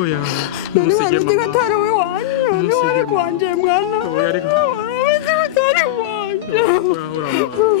oya musige mama gatari we wanyu niwe kwanje mwana oya ariko gatari wanje ora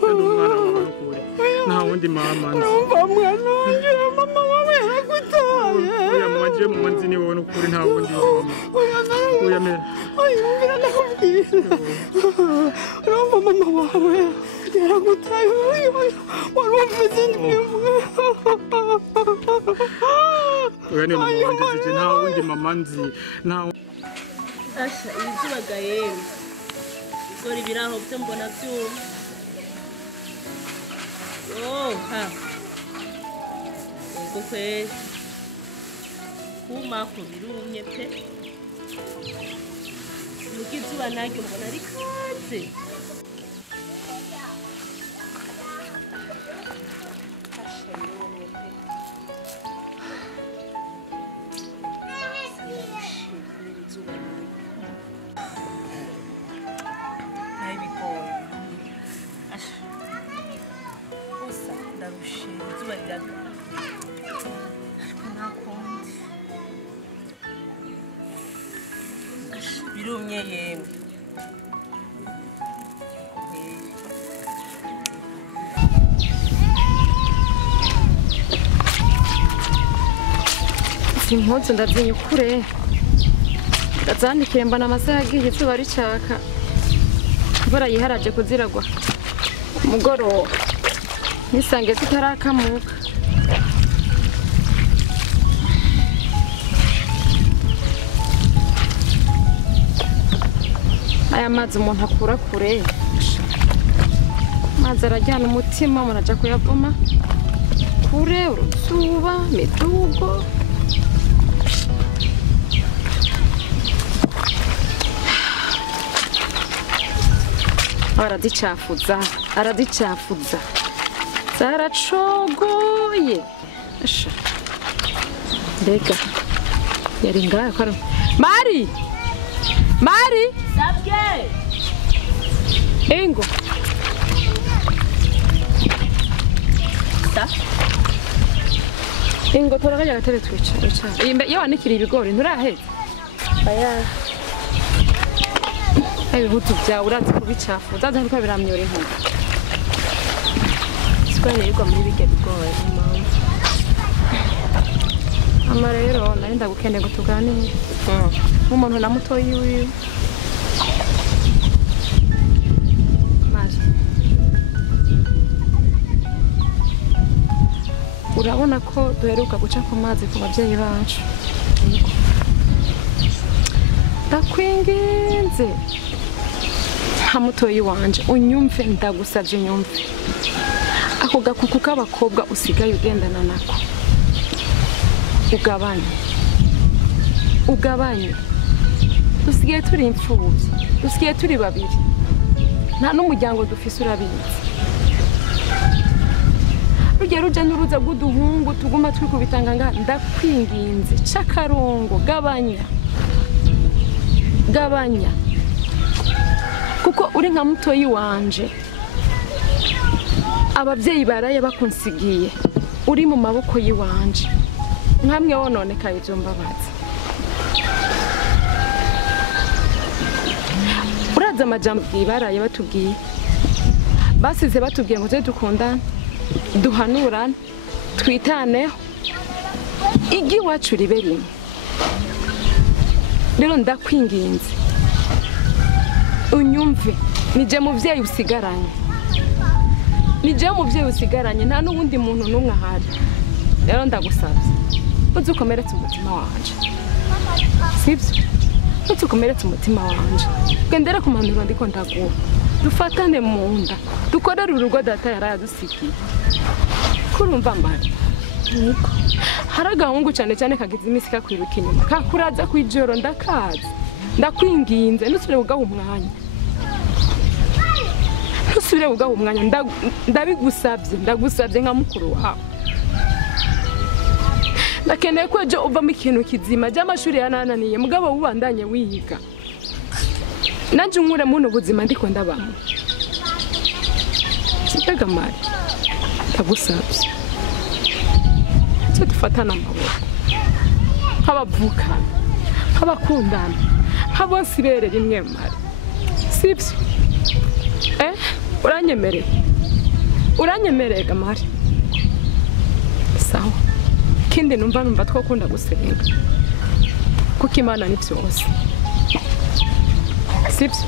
kandi umwana wawe nukuri nta wundi mama urumva mwana wanje mama wawe yaragutaye oya mwaje mu nzi ni wowe nukuri nta wundi mama oya me oya ndakubwira urumva mama wawe yaragutaye warumvise ndimwe oya ni mama wanje nta wundi mama nzi nta asha ibizubagaye gori biraho byo mbona byuma ha ego kweli kumako birumye pe mukizuba naryo mbona rikaze birumye yemwe impuzu ndazinye ukure ndazanikiye mbona amasaha agiye izuba ricaka imvura yiharaje kuziragwa umugoroba nisange zitarakamuka aya mazi umuntu akura kure mazi arajyana umutima umuntu aja kuyavoma kure uruzuba midugo aradicafuza zaracogoye asha mbega yari ngaho ko Mari sabwe Engo Engo toragaja gatare twicara iyo wanikira ibigori nturaheza aya ibihutu byawe urazi kubicafuza ntabwo biramyora inkuba sikonerwa muri bige bigori mama rero nari ndagukeneye ngo tuganire nk'umuntu na mutoyi wiwe urabona ko duheruka guca ku mazi ku babyeyi bacu ndakwinginze nka mutoyi wanje unyumve ndagusabye unyumve ako gakuku k'abakobwa usigaye ugendana nako ugabanye dusigaye turi imfubyi dusigaye turi babiri nta n'umuryango dufise urabizi rugero uje n'uruza rw'uduhungu tuguma twikubitanga ngaha ndakwinginze c'akarongo gabanya kuko uri nka mutoyi wanje ababyeyi baraye bakunsigiye uri mu maboko yiwanje nkamwe wononekaye ibyo mbabaza uraza amajambo baraye batubwiye basize batubwiye ngo tujye dukundana duhanurane twitaneho igi wacu ribe rimwe rero ndakwinginze unyumve nije muvyeyi usigaranye nta n'ubundi muntu n'umwe ahari rero ndagusabye uzukomeretse umutima wanje sibyo uzukomeretse umutima wanje gendera ku mpanuro ndiko ndaguha dufatane mu nda dukorere urugo data yaradusigiye kurumva mbara niko hari agahungu cyane cyane kagize iminsi kakwiruka inyuma kakuraza kwijoro ndakazi ndakwinginze nusubire ugaha umwanya ndagusabye nka mukuru wawe ndakeneye ko ejo uvamo ikintu kizima by'amashuri yanananiye mugabo wubandanye wiga nanje unkure muno buzima ndiko ndabamo sitega mari ndagusabye cyo dufatana amaboko nk'abavukana nk'abakundana nk'abonse ibere rimwe mari sibyo uranyemereye gamari sawa kindi numva twakunda gusenga kuko Imana ni byose sibyo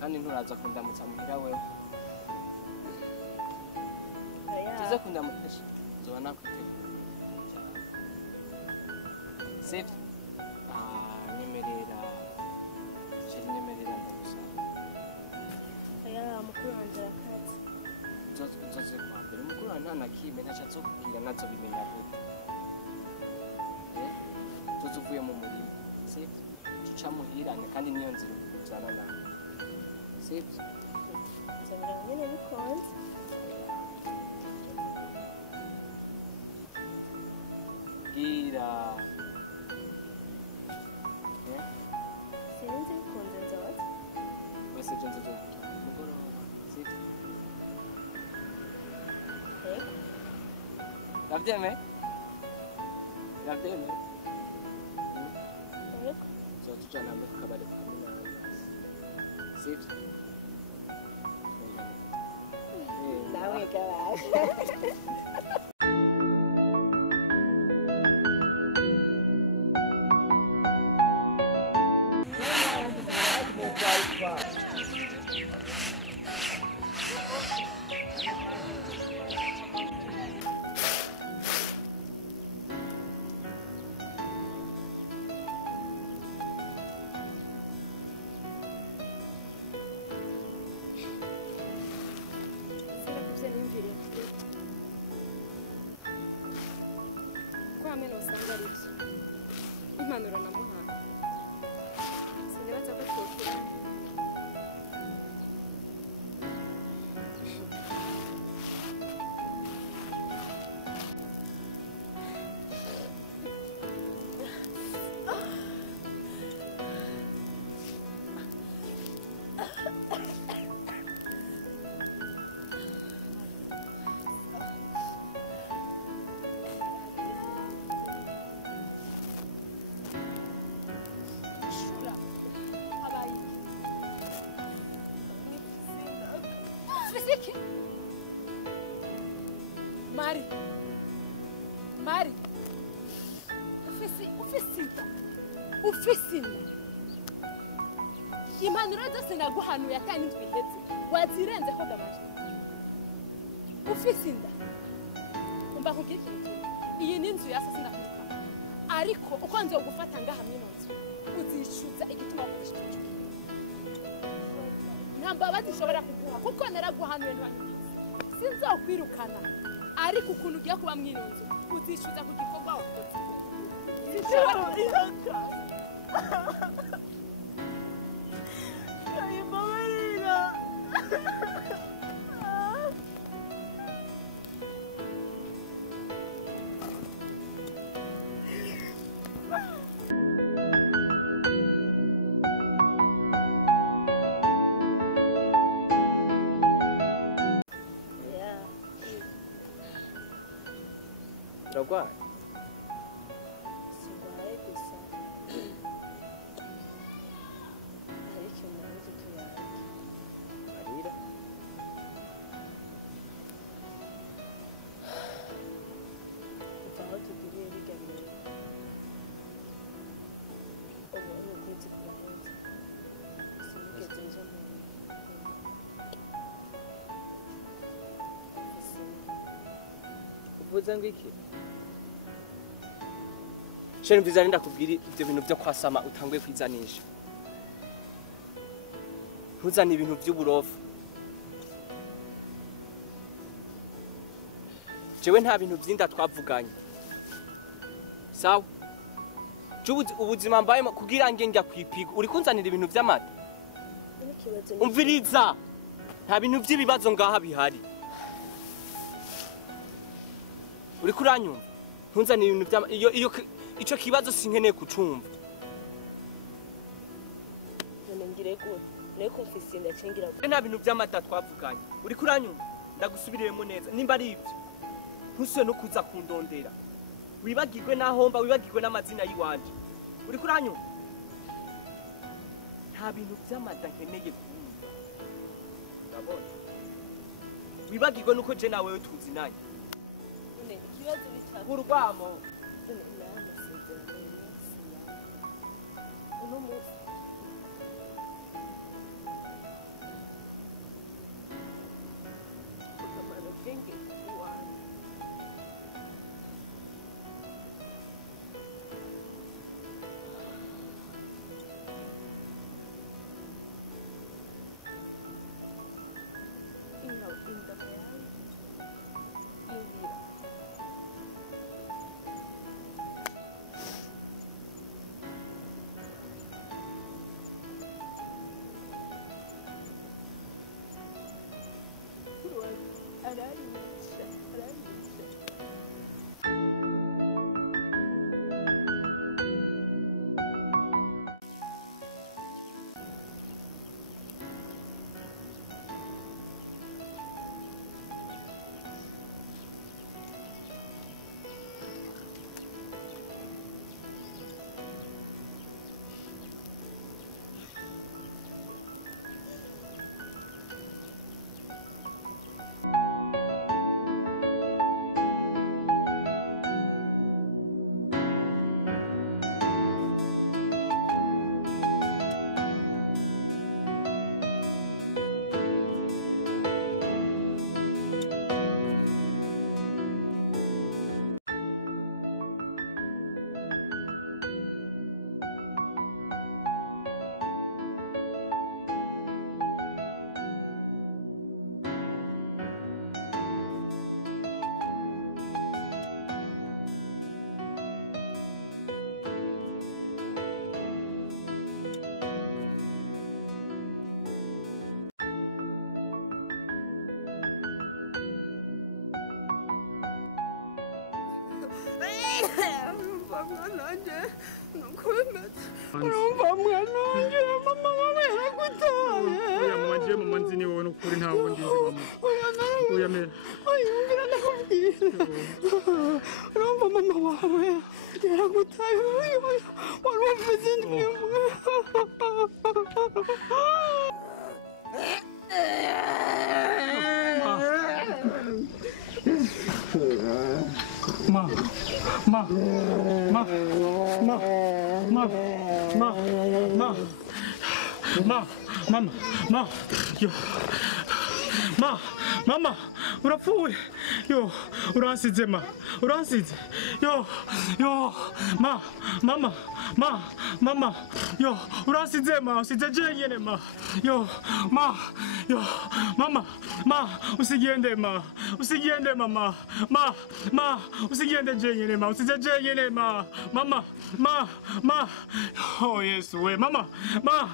kandi nturaza kundamutsa muhira wewe tuza kundamutsa zoba nakwitegura sivyo nyemerera sheri nyemerera ndagusaba mukuru wanje arakaze uzoze kwa mbere mukuru wanje nta na kimwe ntaco kubwira nazo bimenya gute tuzi uvuye mu murima sivyo tuca muhirane kandi niyo nzira uzana nawe sivyo nzabira nyene bikonze gira sinzi bikonze nzoza wese jonzo mugoroba sivyo Ravdeme? So tujana mu kabari kamwe sivyo nawe gabaje amene usanga ari byo impanuro namuhaye sinibaza ko twokira Mari, ufisina impanuro zose naguhanuye atani twihetse wazirenze ko gamaje ufisina umva kugira ikintu iyi ni inzu yasa sinakuruka ariko uko nzo gufata ngahamwe mu nzu uzicuza igituma kugishije ntambabazi ishobora kuguha kuko naraguhanuye ntwanyuze sinzokwirukana ariko ukuntu ugiye kuba mwinonzo uzicuza ku gikorwa wakoze Uragwaye? Singwaye gusa hari ikintu nabuze tuyaye Marira? kuva aho tugiriye biganiro ubu ni ukwezi kurahenze sinigeze nja mu uvuze ngo iki? Sheri mvizana ndakubwira ibyo bintu byo kwasama utanguye kwizanisha. Ntuzane ibintu by'uburofu. Jewe nta bintu byinda twavuganye. Sawa? Ubuzima mbaye kugira nge njya kwipiga uri kunzanira ibintu by'amata. ikibazo umviriza nta bintu by'ibibazo ngaha bihari uri kuranyumva ntunzanire ibintu bya iyo ico kibazo sinkeneye kucumva none ngire gute neko mfise ndacengira nta bintu by'amata twavuganye uri kuranyumva ndagusubiriyemo neza nimba ari ibyo ntusubire no kuza kundondera wibagirwe n'ahomba wibagirwe n'amazina y'iwanje uri kuranyumva nta bintu by'amata nkeneye kumva urabona wibagirwe nuko je nawe tuzinanye none ikibazo bitatu urwamo none namasezerano y'isi uno munsi ukamara kenge iwanjye indama yawe yubira ararimisha mwananje nukomeze urumva mwananje mama wawe yaragutaye oya mama nje mama nzi ni wowe n'ukuri nta wundi nzi mama oya mera yumvira ndakubwira urumva mama wawe yaragutaye wari umeze ndimwe Mama, urapfuye. Yo, uransize ma. Uransize. Yo, mama. Yo, uransize ma. Usize jenyene ma. Yo, mama. Usigende ma. Usigende mama. Ma. Usigende jenyene ma. Usize jenyene ma. Mama. Oh yes, we mama. Ma.